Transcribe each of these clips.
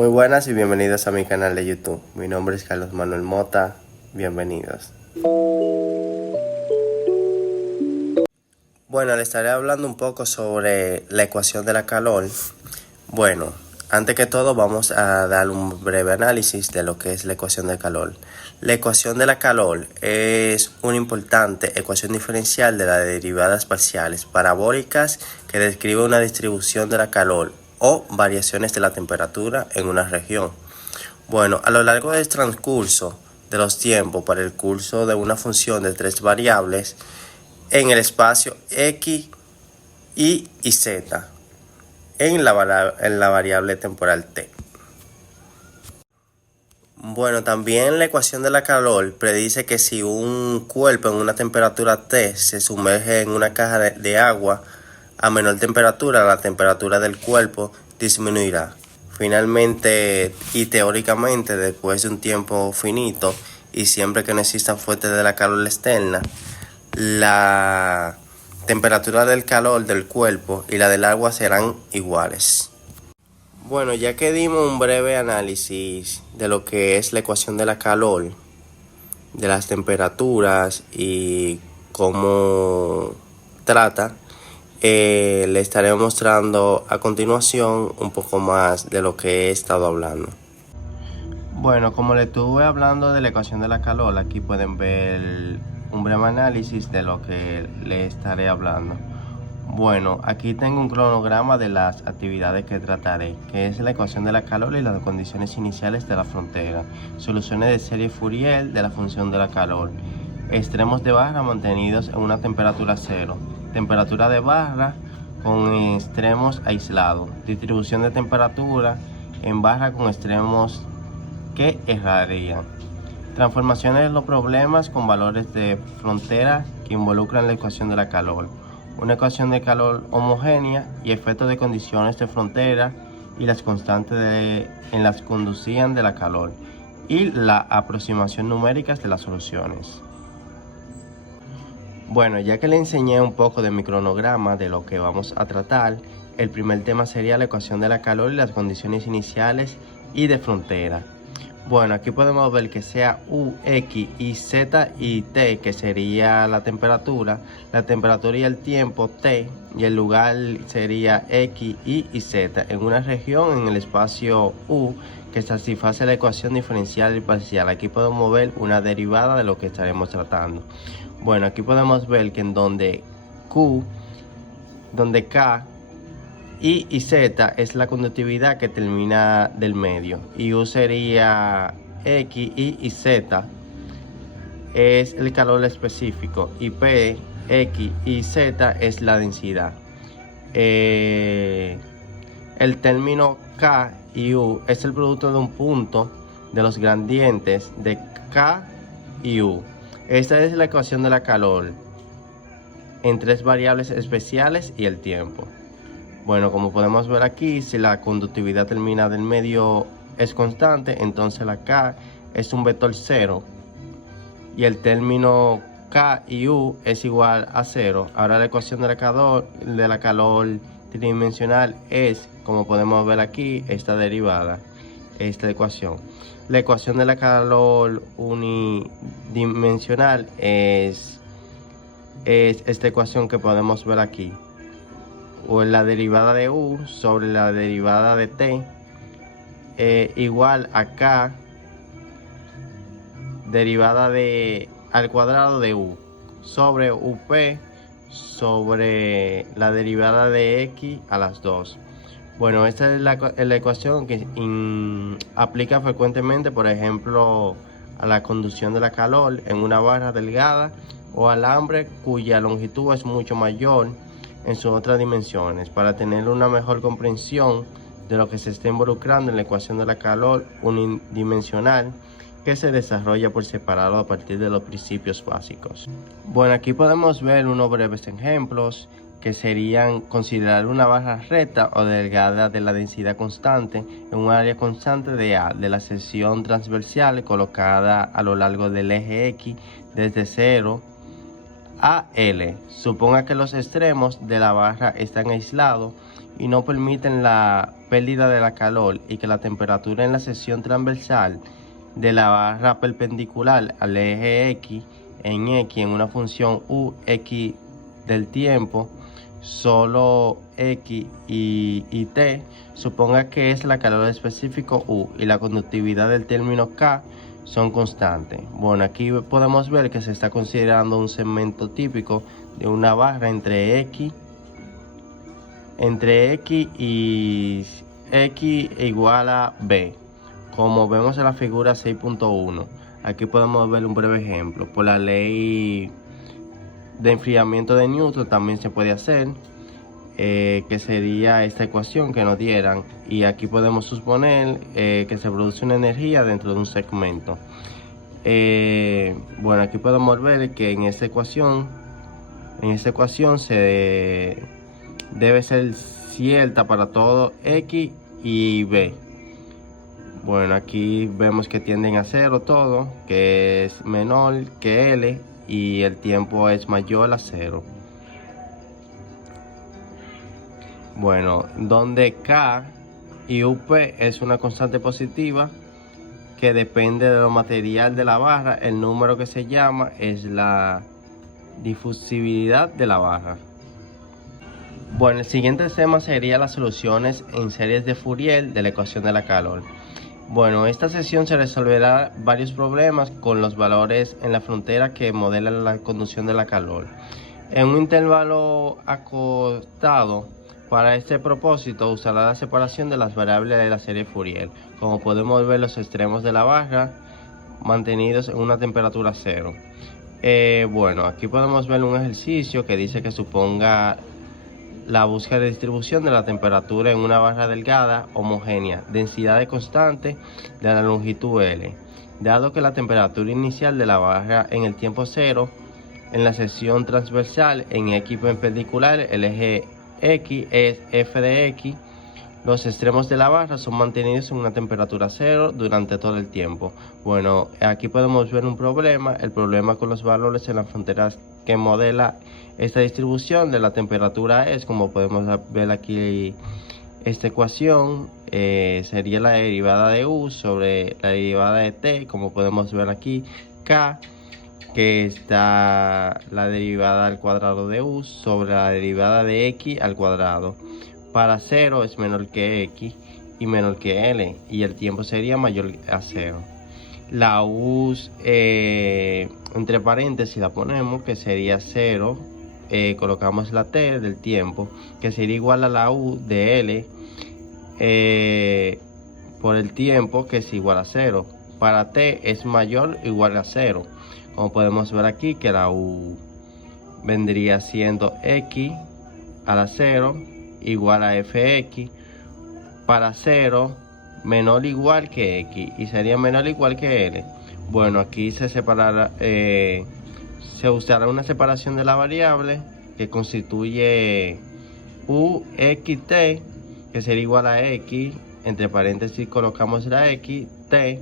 Muy buenas y bienvenidos a mi canal de YouTube. Mi nombre es Carlos Manuel Mota. Bienvenidos. Bueno, les estaré hablando un poco sobre la ecuación de la calor. Bueno, antes que todo vamos a dar un breve análisis de lo que es la ecuación de calor. La ecuación de la calor es una importante ecuación diferencial de las derivadas parciales parabólicas que describe una distribución de la calor o variaciones de la temperatura en una región. Bueno, a lo largo del transcurso de los tiempos para el curso de una función de tres variables en el espacio x, y z en la variable temporal t. Bueno, también la ecuación de la calor predice que si un cuerpo en una temperatura T se sumerge en una caja de agua a menor temperatura, la temperatura del cuerpo disminuirá. Finalmente y teóricamente, después de un tiempo finito y siempre que no existan fuentes de la calor externa, la temperatura del calor del cuerpo y la del agua serán iguales. Bueno, ya que dimos un breve análisis de lo que es la ecuación de la calor, de las temperaturas y cómo trata, le estaré mostrando a continuación un poco más de lo que he estado hablando. Bueno, como le estuve hablando de la ecuación de la calor, aquí pueden ver un breve análisis de lo que le estaré hablando. Bueno, aquí tengo un cronograma de las actividades que trataré, que es la ecuación de la calor y las condiciones iniciales de la frontera, soluciones de serie Fourier de la función de la calor, extremos de barra mantenidos en una temperatura cero, temperatura de barra con extremos aislados, distribución de temperatura en barra con extremos que errarían, transformaciones de los problemas con valores de frontera que involucran la ecuación de la calor, una ecuación de calor homogénea y efectos de condiciones de frontera y las constantes en las conducían de la calor y la aproximación numéricas de las soluciones. Bueno, ya que le enseñé un poco de mi cronograma de lo que vamos a tratar, el primer tema sería la ecuación de la calor y las condiciones iniciales y de frontera. Bueno, aquí podemos ver que sea U, X, Y, Z y T, que sería la temperatura y el tiempo T, y el lugar sería X, Y y Z, en una región en el espacio U, que satisface la ecuación diferencial y parcial. Aquí podemos ver una derivada de lo que estaremos tratando. Bueno, aquí podemos ver que en donde K, y Z es la conductividad que termina del medio, y U sería X, Y Z es el calor específico, y P, X y Z es la densidad. El término K y U es el producto de un punto de los gradientes de K y U. Esta es la ecuación de la calor en tres variables especiales y el tiempo. Bueno, como podemos ver aquí, si la conductividad termina del medio es constante, entonces la K es un vector 0 y el término K y U es igual a 0. Ahora la ecuación de la calor tridimensional es, como podemos ver aquí, esta derivada, esta ecuación. La ecuación de la calor unidimensional es esta ecuación que podemos ver aquí, o la derivada de U sobre la derivada de T igual a K derivada al cuadrado de U sobre UP sobre la derivada de X a las 2. Bueno, esta es la ecuación que aplica frecuentemente, por ejemplo, a la conducción de la calor en una barra delgada o alambre cuya longitud es mucho mayor en sus otras dimensiones, para tener una mejor comprensión de lo que se está involucrando en la ecuación de la calor unidimensional, que se desarrolla por separado a partir de los principios básicos. Bueno, aquí podemos ver unos breves ejemplos que serían considerar una barra recta o delgada de la densidad constante en un área constante de A de la sección transversal colocada a lo largo del eje X desde 0 AL. Suponga que los extremos de la barra están aislados y no permiten la pérdida de la calor y que la temperatura en la sección transversal de la barra perpendicular al eje X en una función UX del tiempo, solo X y T, suponga que es la calor específico U y la conductividad del término K son constantes. Bueno, aquí podemos ver que se está considerando un segmento típico de una barra entre X y X igual a B, como vemos en la figura 6.1. Aquí podemos ver un breve ejemplo. Por la ley de enfriamiento de Newton también se puede hacer, que sería esta ecuación que nos dieran, y aquí podemos suponer que se produce una energía dentro de un segmento. Bueno, aquí podemos ver que en esta ecuación se debe ser cierta para todo X y B. Bueno, aquí vemos que tienden a cero todo, que es menor que L y el tiempo es mayor a cero. Bueno, donde K y UP es una constante positiva que depende de lo material de la barra, el número que se llama es la difusibilidad de la barra. Bueno, el siguiente tema sería las soluciones en series de Fourier de la ecuación de la calor. Bueno, esta sesión se resolverá varios problemas con los valores en la frontera que modelan la conducción de la calor en un intervalo acotado. Para este propósito usará la separación de las variables de la serie Fourier. Como podemos ver, los extremos de la barra mantenidos en una temperatura cero. Bueno, aquí podemos ver un ejercicio que dice que suponga la búsqueda de distribución de la temperatura en una barra delgada homogénea, densidad de constante de la longitud L. Dado que la temperatura inicial de la barra en el tiempo cero, en la sección transversal en X perpendicular, el eje X es f de X, los extremos de la barra son mantenidos en una temperatura cero durante todo el tiempo. Bueno, aquí podemos ver un problema, el problema con los valores en las fronteras que modela esta distribución de la temperatura es, como podemos ver aquí, esta ecuación sería la derivada de U sobre la derivada de T, como podemos ver aquí, K, que está la derivada al cuadrado de U sobre la derivada de X al cuadrado. Para 0 es menor que X y menor que L, y el tiempo sería mayor a 0. La U, entre paréntesis la ponemos, que sería 0, colocamos la T del tiempo, que sería igual a la U de L por el tiempo, que es igual a 0. Para T es mayor o igual a 0. Como podemos ver aquí, que la U vendría siendo X a la 0 igual a fx para 0 menor o igual que X, y sería menor o igual que L. Bueno, aquí se separará, se usará una separación de la variable que constituye UXT, que sería igual a X, entre paréntesis colocamos la X, T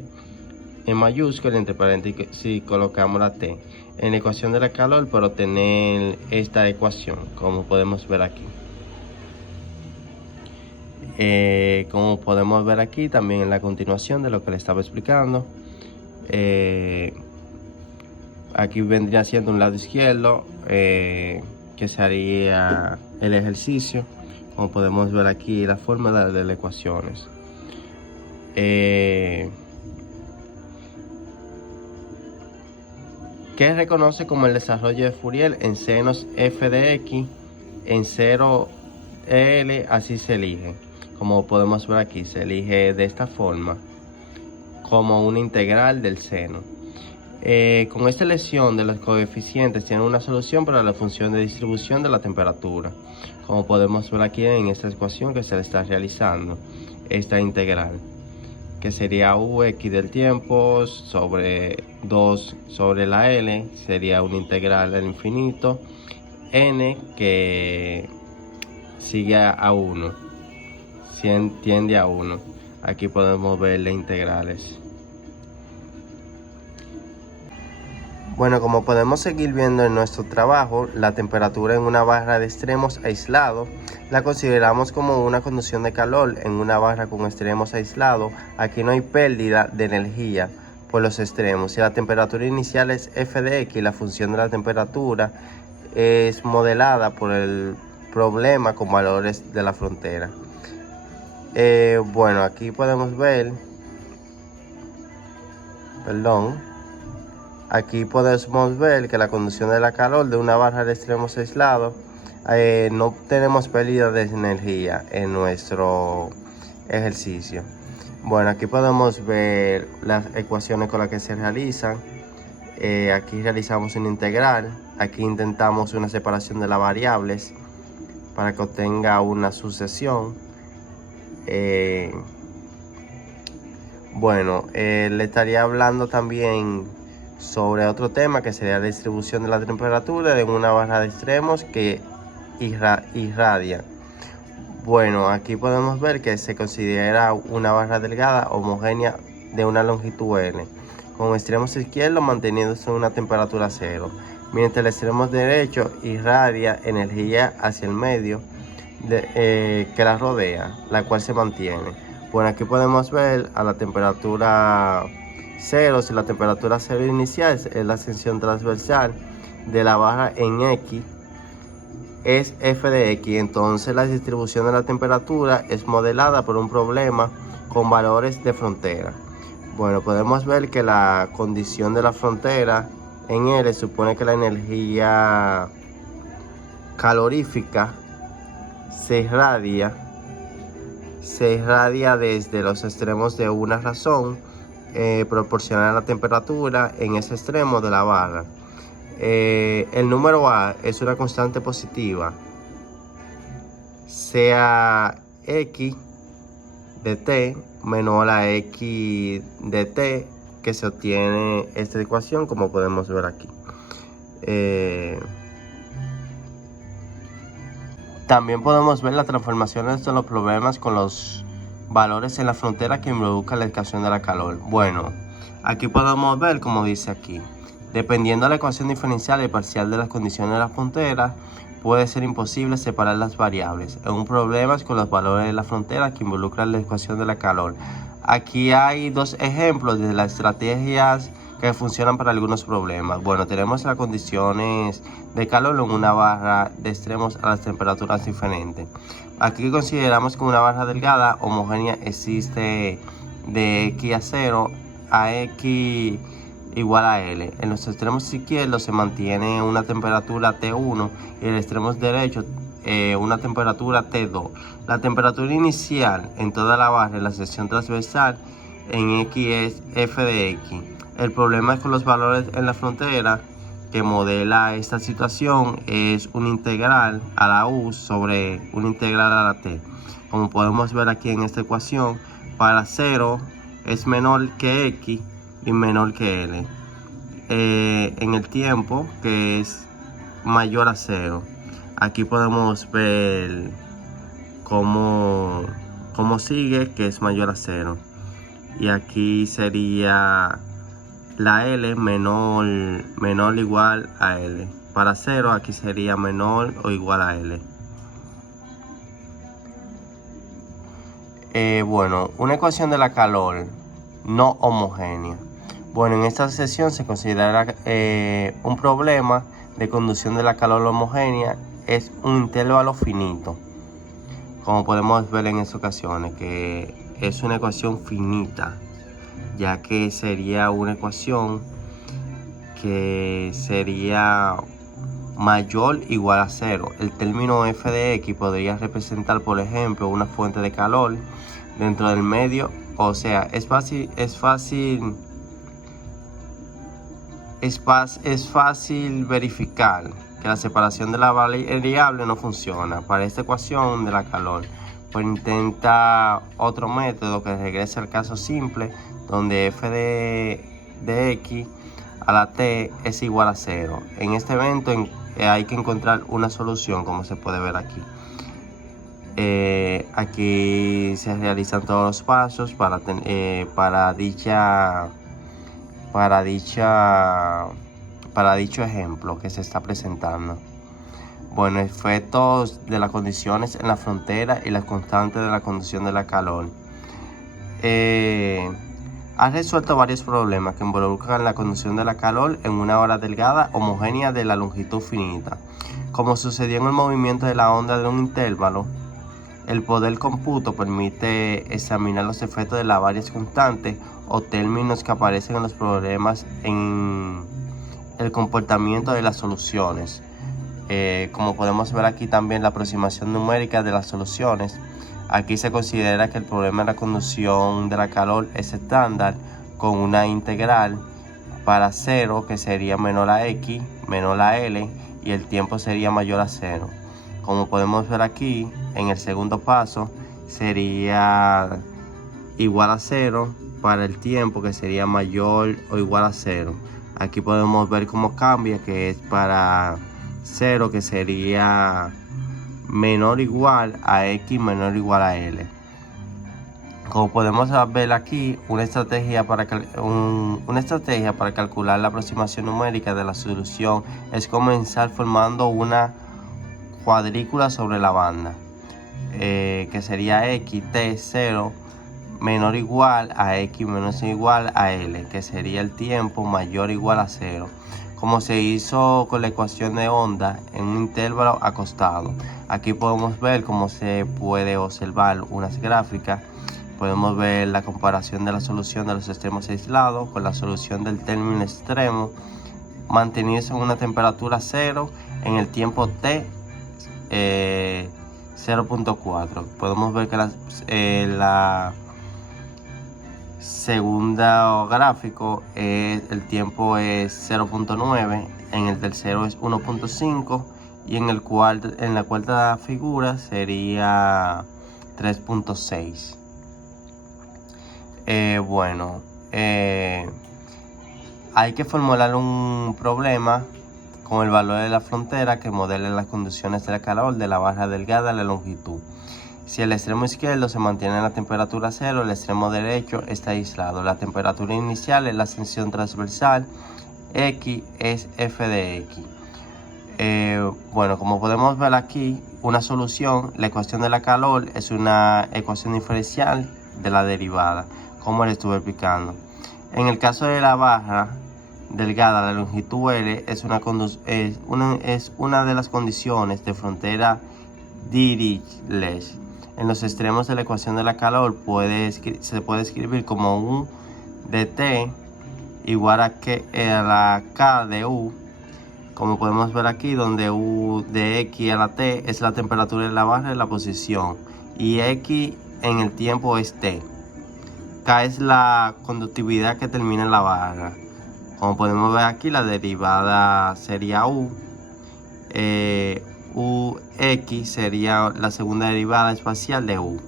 en mayúscula, entre paréntesis colocamos la T en la ecuación de la calor para obtener esta ecuación, como podemos ver aquí. Como podemos ver aquí también en la continuación de lo que le estaba explicando, aquí vendría siendo un lado izquierdo, que sería el ejercicio. Como podemos ver aquí la forma de las ecuaciones. Que reconoce como el desarrollo de Fourier en senos f de x en 0 L, así se elige. Como podemos ver aquí, se elige de esta forma, como una integral del seno. Con esta elección de los coeficientes tiene una solución para la función de distribución de la temperatura. Como podemos ver aquí en esta ecuación que se le está realizando, esta integral, que sería Ux del tiempo sobre 2 sobre la L, sería una integral al infinito, n que sigue a 1, tiende a 1. Aquí podemos ver las integrales. Bueno, como podemos seguir viendo en nuestro trabajo, la temperatura en una barra de extremos aislado la consideramos como una conducción de calor en una barra con extremos aislados. Aquí no hay pérdida de energía por los extremos. Si la temperatura inicial es f de x, la función de la temperatura es modelada por el problema con valores de la frontera. Bueno, aquí podemos ver, aquí podemos ver que la conducción de la calor de una barra de extremos aislados, no tenemos pérdida de energía en nuestro ejercicio. Bueno, aquí podemos ver las ecuaciones con las que se realizan. Aquí realizamos una integral. Aquí intentamos una separación de las variables para que obtenga una sucesión. Bueno, le estaría hablando también sobre otro tema que sería la distribución de la temperatura en una barra de extremos que irradia. Bueno, aquí podemos ver que se considera una barra delgada homogénea de una longitud N, con extremos izquierdos manteniéndose en una temperatura cero, mientras el extremo derecho irradia energía hacia el medio que la rodea, la cual se mantiene. Bueno, aquí podemos ver a la temperatura cero. Si la temperatura cero inicial es la ascensión transversal de la barra en X, es f de x, entonces la distribución de la temperatura es modelada por un problema con valores de frontera. Bueno, podemos ver que la condición de la frontera en L supone que la energía calorífica se irradia desde los extremos de una razón proporcional a la temperatura en ese extremo de la barra. El número A es una constante positiva, sea x de t menor a x de t, que se obtiene esta ecuación como podemos ver aquí. También podemos ver las transformaciones de los problemas con los valores en la frontera que involucran la ecuación de la calor. Bueno, aquí podemos ver como dice aquí. Dependiendo de la ecuación diferencial y parcial de las condiciones de la frontera, puede ser imposible separar las variables. En un problema es con los valores de la frontera que involucran la ecuación de la calor. Aquí hay dos ejemplos de las estrategias que funcionan para algunos problemas. Bueno, tenemos las condiciones de calor en una barra de extremos a las temperaturas diferentes. Aquí consideramos que una barra delgada homogénea existe de x a 0 a x igual a L. En los extremos izquierdos se mantiene una temperatura T1 y en el extremo derecho una temperatura T2. La temperatura inicial en toda la barra en la sección transversal en X es f de x. El problema con los valores en la frontera que modela esta situación es una integral a la u sobre una integral a la t. Como podemos ver aquí en esta ecuación, para 0 es menor que x y menor que L en el tiempo, que es mayor a 0. Aquí podemos ver cómo sigue, que es mayor a 0. Y aquí sería la L menor o igual a L. Para 0 aquí sería menor o igual a L. Bueno, una ecuación de la calor no homogénea. Bueno, en esta sección se considera un problema de conducción de la calor homogénea es un intervalo finito. Como podemos ver en estas ocasiones, que es una ecuación finita, ya que sería una ecuación que sería mayor o igual a 0. El término f de x podría representar, por ejemplo, una fuente de calor dentro del medio. O sea, es fácil verificar que la separación de la variable no funciona para esta ecuación de la calor. Pues intenta otro método que regrese al caso simple, donde f de x a la t es igual a 0. En este evento hay que encontrar una solución, como se puede ver aquí. Aquí se realizan todos los pasos para para dicho ejemplo que se está presentando. Bueno, efectos de las condiciones en la frontera y las constantes de la conducción de la calor. Ha resuelto varios problemas que involucran la conducción de la calor en una hora delgada homogénea de la longitud finita. Como sucedió en el movimiento de la onda de un intervalo, el poder cómputo permite examinar los efectos de las varias constantes o términos que aparecen en los problemas en el comportamiento de las soluciones. Como podemos ver aquí también la aproximación numérica de las soluciones. Aquí se considera que el problema de la conducción de la calor es estándar con una integral para 0 que sería menor a x, menor a L y el tiempo sería mayor a 0. Como podemos ver aquí, en el segundo paso sería igual a 0 para el tiempo que sería mayor o igual a 0. Aquí podemos ver cómo cambia, que es para 0 que sería menor o igual a x menor o igual a L. Como podemos ver aquí, una estrategia para calcular la aproximación numérica de la solución es comenzar formando una cuadrícula sobre la banda, que sería x t 0 menor o igual a x menos o igual a L, que sería el tiempo mayor o igual a 0. Como se hizo con la ecuación de onda en un intervalo acostado. Aquí podemos ver cómo se puede observar unas gráficas. Podemos ver la comparación de la solución de los extremos aislados con la solución del término extremo manteniéndose en una temperatura 0 en el tiempo t 0.4. Podemos ver que la segunda gráfico el tiempo es 0.9, en el tercero es 1.5 y en la cuarta figura sería 3.6. Hay que formular un problema con el valor de la frontera que modele las condiciones de calor de la barra delgada a la longitud. Si el extremo izquierdo se mantiene en la temperatura 0, el extremo derecho está aislado. La temperatura inicial es la ascensión transversal, x es f de x. Como podemos ver aquí, una solución, la ecuación de la calor es una ecuación diferencial de la derivada, como le estuve explicando. En el caso de la barra delgada, la longitud L es una de las condiciones de frontera Dirichlet. En los extremos de la ecuación de la calor se puede escribir como un dt igual a la k de u, como podemos ver aquí, donde u de x a la t es la temperatura de la barra en la posición y x en el tiempo es t. K es la conductividad que termina en la barra. Como podemos ver aquí, la derivada sería u. Ux sería la segunda derivada espacial de u.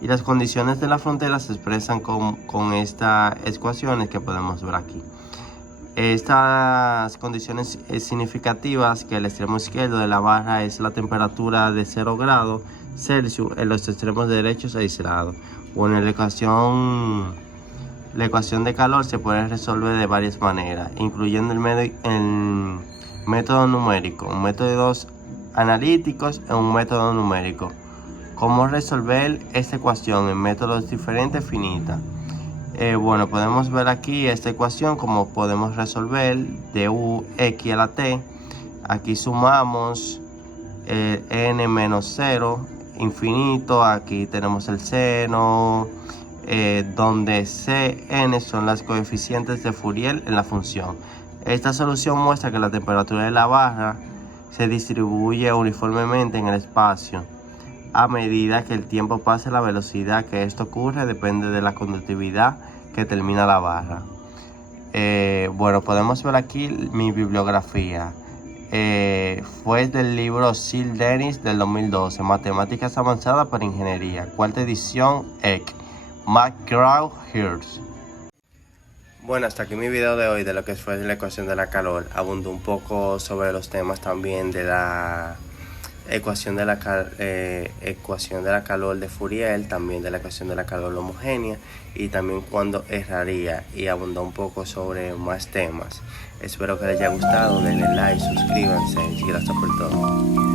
Y las condiciones de la frontera se expresan con estas ecuaciones que podemos ver aquí. Estas condiciones significativas que el extremo izquierdo de la barra es la temperatura de 0 grados Celsius en los extremos derechos aislados. Bueno, la ecuación de calor se puede resolver de varias maneras, incluyendo el método numérico, métodos analíticos y un método numérico. ¿Cómo resolver esta ecuación en métodos diferentes finitas? Podemos ver aquí esta ecuación como podemos resolver de u x a la t. Aquí sumamos n menos 0 infinito, aquí tenemos el seno, donde Cn son las coeficientes de Fourier en la función. Esta solución muestra que la temperatura de la barra se distribuye uniformemente en el espacio. A medida que el tiempo pasa, la velocidad que esto ocurre depende de la conductividad que termina la barra. Podemos ver aquí mi bibliografía. Fue del libro Sir Dennis del 2012, Matemáticas Avanzadas para Ingeniería, cuarta edición, EC, McGraw-Hill. Bueno, hasta aquí mi video de hoy de lo que fue la ecuación de la calor. Abundó un poco sobre los temas también de la ecuación de la calor de Fourier, también de la ecuación de la calor homogénea y también cuando erraría, y abundó un poco sobre más temas. Espero que les haya gustado, denle like, suscríbanse y gracias por todo.